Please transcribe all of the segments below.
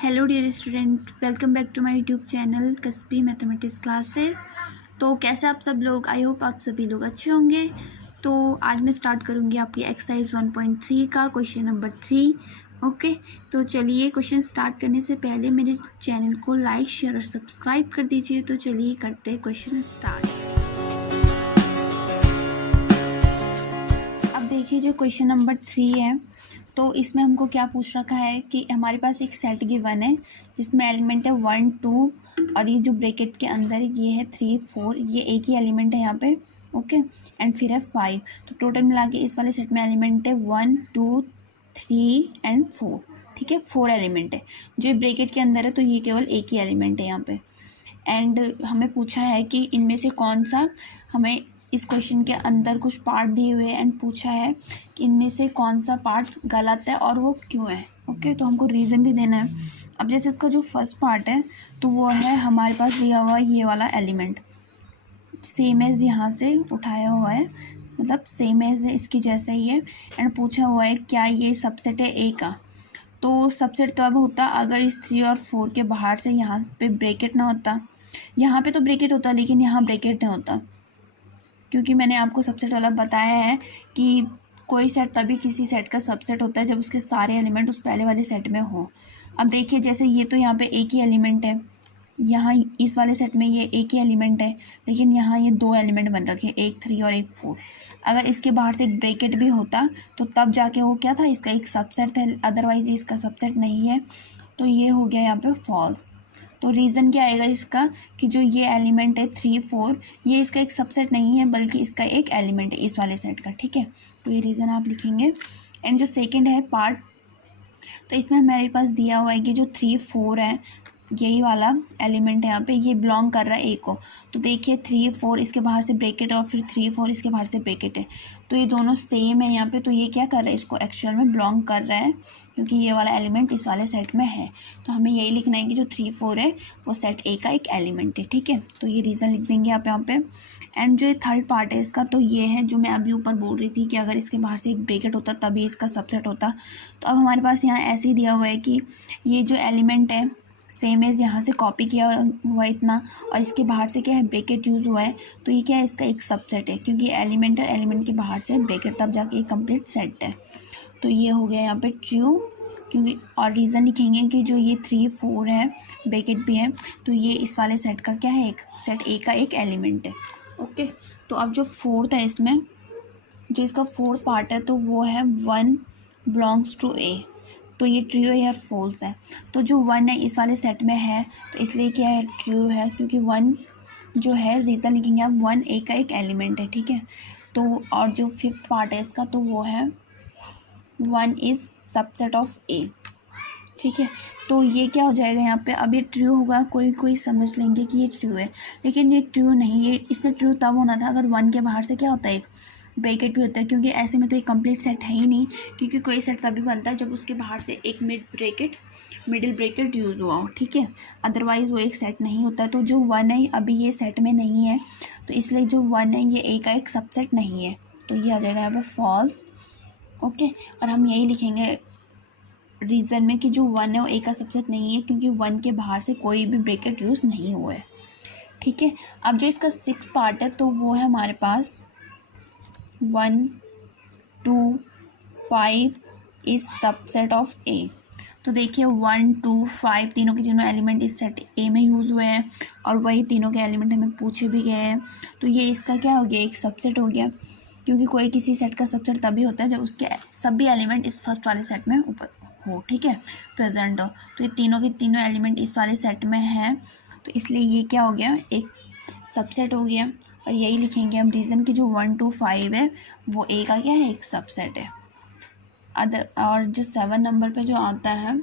Hello dear student, welcome back to my YouTube channel Kasbi mathematics classes. तो कैसे आप सब लोग? आई होप आप सभी लोग अच्छे होंगे। तो आज मैं स्टार्ट करूँगी आपकी एक्सरसाइज 1.3 का क्वेश्चन नंबर 3। ओके, तो चलिए क्वेश्चन स्टार्ट करने से पहले मेरे चैनल को लाइक, शेयर और सब्सक्राइब कर दीजिए। तो चलिए करते हैं क्वेश्चन स्टार्ट। अब देखिए जो क्वेश्चन नंबर 3 है, तो इसमें हमको क्या पूछ रखा है कि हमारे पास एक सेट गिवन है जिसमें एलिमेंट है 1 2 और ये जो ब्रैकेट के अंदर ये है 3 4, ये एक ही एलिमेंट है यहाँ पे। ओके, एंड फिर है 5। तो टोटल मिला के इस वाले सेट में एलिमेंट है 1 2 3 एंड 4। ठीक है, 4 एलिमेंट है। जो ये ब्रैकेट के अंदर है तो ये केवल एक ही एलिमेंट है यहाँ पे। एंड हमें पूछा है कि इनमें से कौन सा, हमें इस क्वेश्चन के अंदर कुछ पार्ट दिए हुए हैं एंड पूछा है कि इनमें से कौन सा पार्ट गलत है और वो क्यों है। ओके, तो हमको रीज़न भी देना है। अब जैसे इसका जो फर्स्ट पार्ट है तो वो है हमारे पास दिया हुआ ये वाला एलिमेंट, सेम एज यहाँ से उठाया हुआ है, मतलब सेम एज है इसकी जैसा ही है। एंड पूछा हुआ है क्या ये सबसेट है ए का। तो सबसेट तब होता अगर इस 3 और 4 के बाहर से यहाँ पे ब्रैकेट ना होता। यहाँ पे तो ब्रैकेट होता लेकिन यहाँ ब्रैकेट नहीं होता, क्योंकि मैंने आपको सबसेट वाला बताया है कि कोई सेट तभी किसी सेट का सबसेट होता है जब उसके सारे एलिमेंट उस पहले वाले सेट में हो। अब देखिए जैसे ये तो यहाँ पे एक ही एलिमेंट है, यहाँ इस वाले सेट में ये एक ही एलिमेंट है, लेकिन यहाँ ये 2 एलिमेंट बन रखे हैं, एक 3 और एक 4। अगर इसके बाहर से एक ब्रैकेट भी होता तो तब जाके वो क्या था, इसका एक सबसेट है, अदरवाइज इसका सबसेट नहीं है। तो ये हो गया यहाँ पे फॉल्स। तो रीज़न क्या आएगा इसका कि जो ये एलिमेंट है 3 4, ये इसका एक सबसेट नहीं है बल्कि इसका एक एलिमेंट है इस वाले सेट का। ठीक है, तो ये रीज़न आप लिखेंगे। एंड जो सेकंड है पार्ट, तो इसमें हमारे पास दिया हुआ है कि जो 3 4 है, यही वाला एलिमेंट है यहाँ पे, ये बिलोंग कर रहा है ए को। तो देखिए 3 4 इसके बाहर से ब्रैकेट और फिर 3 4 इसके बाहर से ब्रैकेट है, तो ये दोनों सेम है यहाँ पे। तो ये क्या कर रहा है, इसको एक्चुअल में बिलोंग कर रहा है क्योंकि ये वाला एलिमेंट इस वाले सेट में है। तो हमें यही लिखना है कि जो 3 4 है वो सेट ए का एक एलिमेंट है। ठीक है, तो ये रीज़न लिख देंगे आप यहाँ पे। एंड जो ये थर्ड पार्ट है इसका, तो ये है जो मैं अभी ऊपर बोल रही थी कि अगर इसके बाहर से एक ब्रैकेट होता तभी इसका सबसेट होता। तो अब हमारे पास यहाँ ऐसे ही दिया हुआ है कि ये जो एलिमेंट है सेम एज यहाँ से कॉपी किया हुआ है इतना, और इसके बाहर से क्या है ब्रैकेट यूज़ हुआ है, तो ये क्या है, इसका एक सबसेट है क्योंकि एलिमेंट है, एलिमेंट के बाहर से ब्रैकेट तब जाके एक कंप्लीट सेट है। तो ये हो गया यहाँ पे ट्रू, क्योंकि और रीज़न लिखेंगे कि जो ये 3 4 है, ब्रैकेट भी है, तो ये इस वाले सेट का क्या है, एक सेट ए का एक एलिमेंट है। ओके, तो अब जो फोर्थ है इसमें, जो इसका फोर्थ पार्ट है तो वो है 1 बिलोंग्स टू ए। तो ये ट्रू है या फॉल्स है। तो जो 1 है इस वाले सेट में है तो इसलिए क्या है, ट्रू है, क्योंकि 1 जो है, रीज़न लिखेंगे आप, 1 ए का एक एलिमेंट है। ठीक है, तो और जो फिफ्थ पार्ट है इसका, तो वो है 1 इज़ सबसेट ऑफ ए। ठीक है, तो ये क्या हो जाएगा यहाँ पे, अब ये ट्रू होगा, कोई कोई समझ लेंगे कि ये ट्रू है, लेकिन ये ट्रू नहीं, ये इससे ट्रू तब होना था अगर 1 के बाहर से क्या होता है, एक ब्रैकेट भी होता है, क्योंकि ऐसे में तो एक कंप्लीट सेट है ही नहीं, क्योंकि कोई सेट तभी बनता है जब उसके बाहर से एक मिडिल ब्रैकेट यूज़ हुआ हो। ठीक है, अदरवाइज़ वो एक सेट नहीं होता। तो जो 1 है अभी ये सेट में नहीं है, तो इसलिए जो 1 है ये ए का एक सबसेट नहीं है, तो ये आ जाएगा यहाँ पर फॉल्स। ओके, और हम यही लिखेंगे रीज़न में कि जो 1 है वो ए का सबसेट नहीं है क्योंकि 1 के बाहर से कोई भी ब्रैकेट यूज़ नहीं हुआ है। ठीक है, अब जो इसका 6 पार्ट है तो वो है हमारे पास 1 2 5 इज सबसेट ऑफ ए। तो देखिए 1 2 5 तीनों के तीनों एलिमेंट इस सेट ए में यूज़ हुए हैं और वही तीनों के एलिमेंट हमें पूछे भी गए हैं। तो ये इसका क्या हो गया, एक सबसेट हो गया, क्योंकि कोई किसी सेट का सबसेट तभी होता है जब उसके सभी एलिमेंट इस फर्स्ट वाले सेट में ऊपर हो। ठीक है, प्रेजेंट हो। तो ये तीनों के तीनों एलिमेंट इस वाले सेट में हैं, तो इसलिए ये क्या हो गया, एक सबसेट हो गया। और यही लिखेंगे हम रीज़न कि जो 1 2 5 है वो ए का क्या है, एक सबसेट है। और जो 7 नंबर पे जो आता है,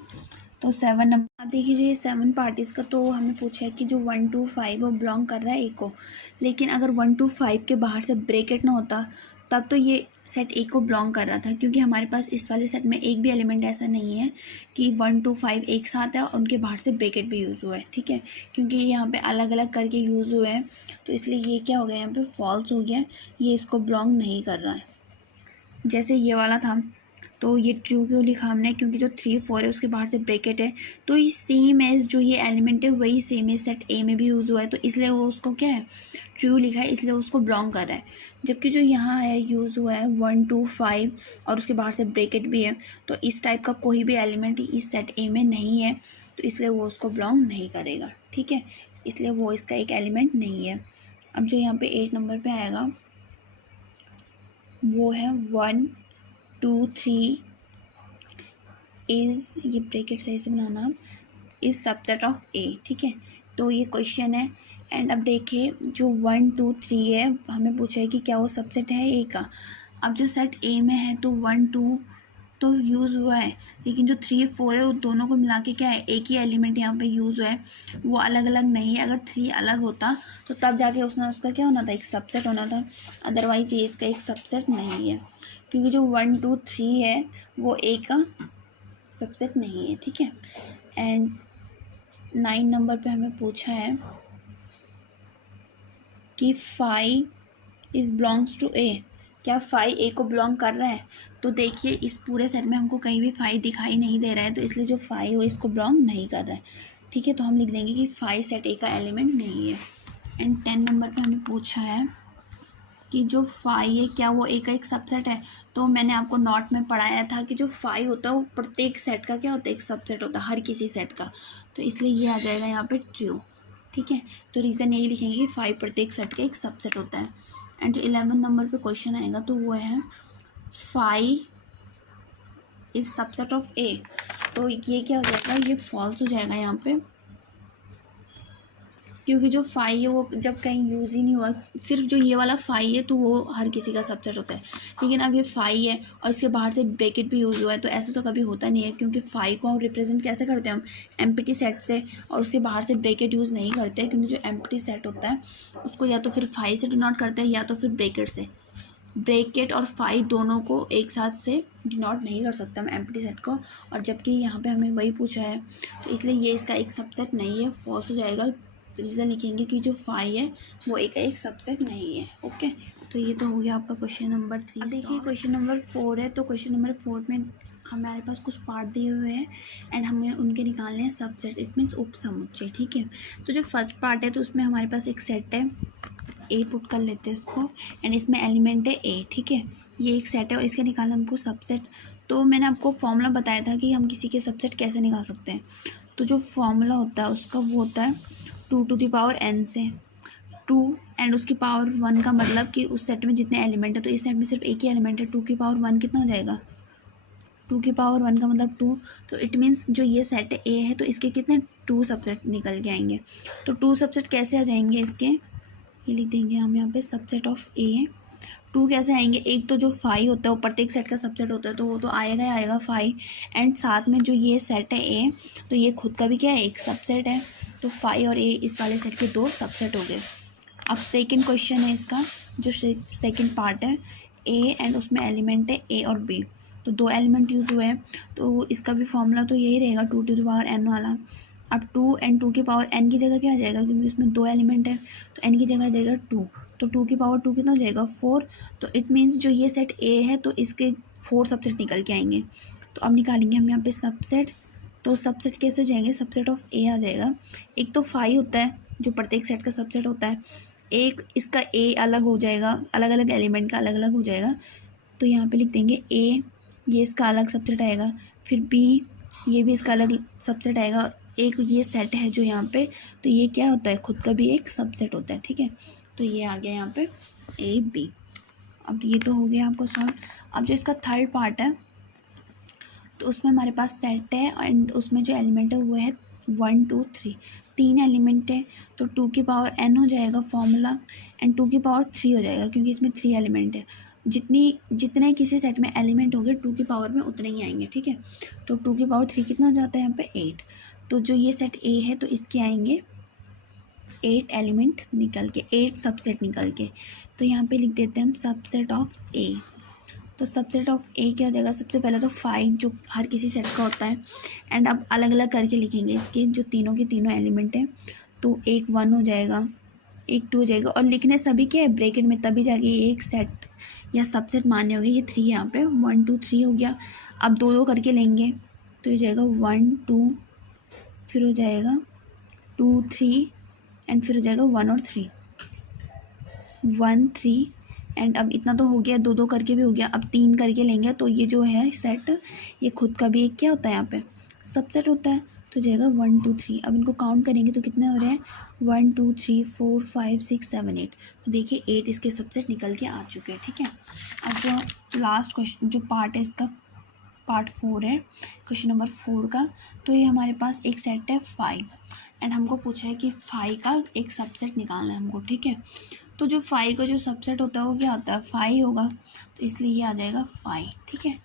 तो 7 नंबर देखिए, जो ये 7 पार्टीज़ का, तो हमें पूछा है कि जो 1 2 5 वो बिलोंग कर रहा है ए को, लेकिन अगर 1 2 5 के बाहर से ब्रैकेट ना होता तब तो ये सेट ए को बिलोंग कर रहा था, क्योंकि हमारे पास इस वाले सेट में एक भी एलिमेंट ऐसा नहीं है कि 1 2 5 एक साथ है और उनके बाहर से ब्रैकेट भी यूज़ हुआ है। ठीक है, क्योंकि यहाँ पे अलग अलग करके यूज़ हुए हैं, तो इसलिए ये क्या हो गया, यहाँ पे फॉल्स हो गया, ये इसको बिलोंग नहीं कर रहा है। जैसे ये वाला था तो ये ट्रू क्यों लिखा हमने, क्योंकि जो 3 4 है उसके बाहर से ब्रैकेट है, तो ये सेम एज जो ये एलिमेंट है वही सेम एज सेट ए में भी यूज़ हुआ है, तो इसलिए वो उसको क्या है ट्रू लिखा है, इसलिए उसको बिलोंग कर रहा है। जबकि जो यहाँ है यूज़ हुआ है 1 2 5 और उसके बाहर से ब्रैकेट भी है, तो इस टाइप का कोई भी एलिमेंट इस सेट ए में नहीं है, तो इसलिए वो उसको बिलोंग नहीं करेगा। ठीक है, इसलिए वो इसका एक एलिमेंट नहीं है। अब जो यहाँ पे 8 नंबर पे आएगा वो है 1 2 3 इज़, ये ब्रैकेट सही से बनाना आप, इज़ सबसेट ऑफ ए। ठीक है, तो ये क्वेश्चन है। एंड अब देखिए जो 1 2 3 है हमें पूछा है कि क्या वो सबसेट है ए का। अब जो सेट ए में है तो 1 2 तो यूज़ हुआ है, लेकिन जो 3 4 है वो दोनों को मिला के क्या है एक ही एलिमेंट यहाँ पे यूज़ हुआ है, वो अलग अलग नहीं है। अगर 3 अलग होता तो तब जाके उसका क्या होना था, एक सबसेट होना था, अदरवाइज ये इसका एक सबसेट नहीं है, क्योंकि जो 1 2 3 है वो ए का सबसेट नहीं है। ठीक है, एंड 9 नंबर पे हमें पूछा है कि 5 इज़ बिलोंग्स टू ए, क्या 5 ए को बिलोंग कर रहा है। तो देखिए इस पूरे सेट में हमको कहीं भी 5 दिखाई नहीं दे रहा है, तो इसलिए जो 5 हो इसको बिलोंग नहीं कर रहा है। ठीक है, तो हम लिख देंगे कि 5 सेट ए का एलिमेंट नहीं है। एंड 10 नंबर पे हमें पूछा है कि जो 5 है क्या वो ए का एक सबसेट है। तो मैंने आपको नोट में पढ़ाया था कि जो 5 होता है वो प्रत्येक सेट का क्या होता है, एक सबसेट होता है हर किसी सेट का, तो इसलिए ये आ जाएगा यहाँ पे ट्रू। ठीक है, तो रीज़न यही लिखेंगे कि 5 प्रत्येक सेट का एक सबसेट होता है। एंड जो 11 नंबर पे क्वेश्चन आएगा तो वो है 5 इज सबसेट ऑफ ए, तो ये क्या हो जाएगा, ये फॉल्स हो जाएगा यहाँ पे, क्योंकि जो 5 है वो जब कहीं यूज़ ही नहीं हुआ, सिर्फ जो ये वाला 5 है तो वो हर किसी का सबसेट होता है। लेकिन अब ये 5 है और इसके बाहर से ब्रैकेट भी यूज़ हुआ है, तो ऐसा तो कभी होता नहीं है, क्योंकि 5 को हम रिप्रेजेंट कैसे करते हैं, हम एम्प्टी सेट से, और उसके बाहर से ब्रैकेट यूज़ नहीं करते, क्योंकि जो एम्प्टी सेट होता है उसको या तो फिर 5 से डिनोट करते हैं या तो फिर ब्रैकेट से। ब्रैकेट और 5 दोनों को एक साथ से डिनोट नहीं कर सकते हम एम्प्टी सेट को, और जबकि यहाँ पे हमें वही पूछा है, तो इसलिए ये इसका एक सबसेट नहीं है, फॉल्स हो जाएगा। रीज़न लिखेंगे कि जो 5 है वो एक सबसेट नहीं है। ओके, तो ये तो हो गया आपका क्वेश्चन नंबर 3। देखिए क्वेश्चन नंबर 4 है, तो क्वेश्चन नंबर 4 में हमारे पास कुछ पार्ट दिए हुए हैं एंड हमें उनके निकालने हैं सबसेट, इट मीन्स उपसमुच्चय। ठीक है, तो जो फर्स्ट पार्ट है तो उसमें हमारे पास एक सेट है, ए पुट कर लेते हैं इसको, एंड इसमें एलिमेंट है ए। ठीक है, ये एक सेट है और इसका निकालना हमको सबसेट। तो मैंने आपको फॉर्मूला बताया था कि हम किसी के सबसेट कैसे निकाल सकते हैं। तो जो फॉर्मूला होता है उसका वो होता है 2 टू द पावर n से 2 एंड उसकी पावर 1 का मतलब कि उस सेट में जितने एलिमेंट है, तो इस सेट में सिर्फ एक ही एलिमेंट है, 2 की पावर 1 कितना हो जाएगा, 2 की पावर 1 का मतलब 2, तो इट मीन्स जो ये सेट ए है तो इसके कितने 2 सबसेट निकल के आएंगे। तो 2 सबसेट कैसे आ जाएंगे इसके, ये लिख देंगे हम यहाँ पे सबसेट ऑफ ए। 2 कैसे आएंगे, एक तो जो 5 होता है वो प्रत्येक सेट का सबसेट होता है, तो वो तो आएगा ही आएगा 5, एंड साथ में जो ये सेट है ए, तो ये खुद का भी क्या है, एक सबसेट है, तो 5 और ए इस वाले सेट के 2 सबसेट हो गए। अब सेकंड क्वेश्चन है इसका, जो सेकंड पार्ट है ए एंड उसमें एलिमेंट है ए और बी, तो 2 एलिमेंट यूज़ हुए हैं, तो इसका भी फॉर्मूला तो यही रहेगा 2 टू द पावर n वाला। अब 2 एंड 2 की पावर n की जगह क्या आ जाएगा, क्योंकि इसमें 2 एलिमेंट है तो n की जगह आ जाएगा 2, तो 2 की पावर 2 कितना हो जाएगा 4, तो इट मीन्स जो ये सेट ए है तो इसके 4 सबसेट निकल के आएंगे। तो अब निकालेंगे हम यहाँ पे सबसेट, तो सबसेट कैसे हो जाएंगे, सबसेट ऑफ ए आ जाएगा। एक तो 5 होता है जो प्रत्येक सेट का सबसेट होता है, एक इसका ए अलग हो जाएगा, अलग अलग एलिमेंट का अलग अलग हो जाएगा, तो यहाँ पे लिख देंगे ए, ये इसका अलग सबसेट आएगा, फिर बी, ये भी इसका अलग सबसेट आएगा, और एक ये सेट है जो यहाँ पे, तो ये क्या होता है, खुद का भी एक सबसेट होता है। ठीक है, तो ये आ गया यहाँ पे ए बी। अब ये तो हो गया आपको सॉल्व। अब जो इसका थर्ड पार्ट है तो उसमें हमारे पास सेट है एंड उसमें जो एलिमेंट है वो है 1 2 3, 3 एलिमेंट है, तो 2 की पावर n हो जाएगा फॉर्मूला, एंड 2 की पावर 3 हो जाएगा, क्योंकि इसमें 3 एलिमेंट है। जितने किसी सेट में एलिमेंट होंगे 2 की पावर में उतने ही आएंगे। ठीक है, तो 2 की पावर 3 कितना हो जाता है यहाँ पे 8, तो जो ये सेट ए है तो इसके आएंगे 8 एलिमेंट निकल के, 8 सबसेट निकल के, तो यहाँ पे लिख देते हैं हम सबसेट ऑफ ए। तो सबसेट ऑफ ए क्या हो जाएगा, सबसे पहले तो 5 जो हर किसी सेट का होता है, एंड अब अलग अलग करके लिखेंगे इसके जो तीनों के तीनों एलिमेंट हैं, तो एक 1 हो जाएगा, एक 2 हो जाएगा, और लिखने सभी के ब्रैकेट में, तभी जाके एक सेट या सबसेट मान्य हो गए। ये 3 यहाँ पे 1 2 3 हो गया। अब 2 करके लेंगे तो ये जाएगा 1 2, फिर हो जाएगा 2 3 एंड फिर हो जाएगा 1 और 3, 1 3 एंड अब इतना तो हो गया, 2 करके भी हो गया। अब 3 करके लेंगे तो ये जो है सेट, ये खुद का भी एक क्या होता है यहाँ पे सबसेट होता है, तो जाएगा 1 2 3। अब इनको काउंट करेंगे तो कितने हो रहे हैं 1 2 3 4 5 6 7 8। तो देखिए 8 इसके सबसेट निकल के आ चुके हैं, ठीक है। अब जो लास्ट क्वेश्चन जो पार्ट है इसका पार्ट 4 है, क्वेश्चन नंबर 4 का। तो ये हमारे पास एक सेट है 5 एंड हमको पूछा है कि 5 का एक सबसेट निकालना है हमको, ठीक है। तो जो 5 का जो सबसेट होता है वो क्या होता है 5 होगा, तो इसलिए ये आ जाएगा 5, ठीक है।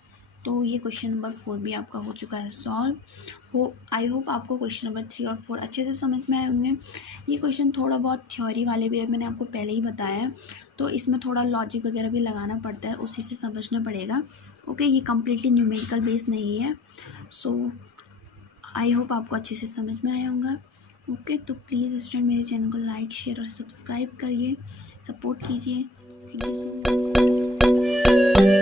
तो ये क्वेश्चन नंबर 4 भी आपका हो चुका है सॉल्व। हो आई होप आपको क्वेश्चन नंबर 3 और 4 अच्छे से समझ में आए होंगे। ये क्वेश्चन थोड़ा बहुत थ्योरी वाले भी है, मैंने आपको पहले ही बताया है, तो इसमें थोड़ा लॉजिक वगैरह भी लगाना पड़ता है, उसी से समझना पड़ेगा। ओके, ये कम्प्लीटली न्यूमेरिकल बेस नहीं है। सो आई होप आपको अच्छे से समझ में आया होगा। ओके, तो प्लीज़ स्टूडेंट मेरे चैनल को लाइक शेयर और सब्सक्राइब करिए, सपोर्ट कीजिए। Thank you.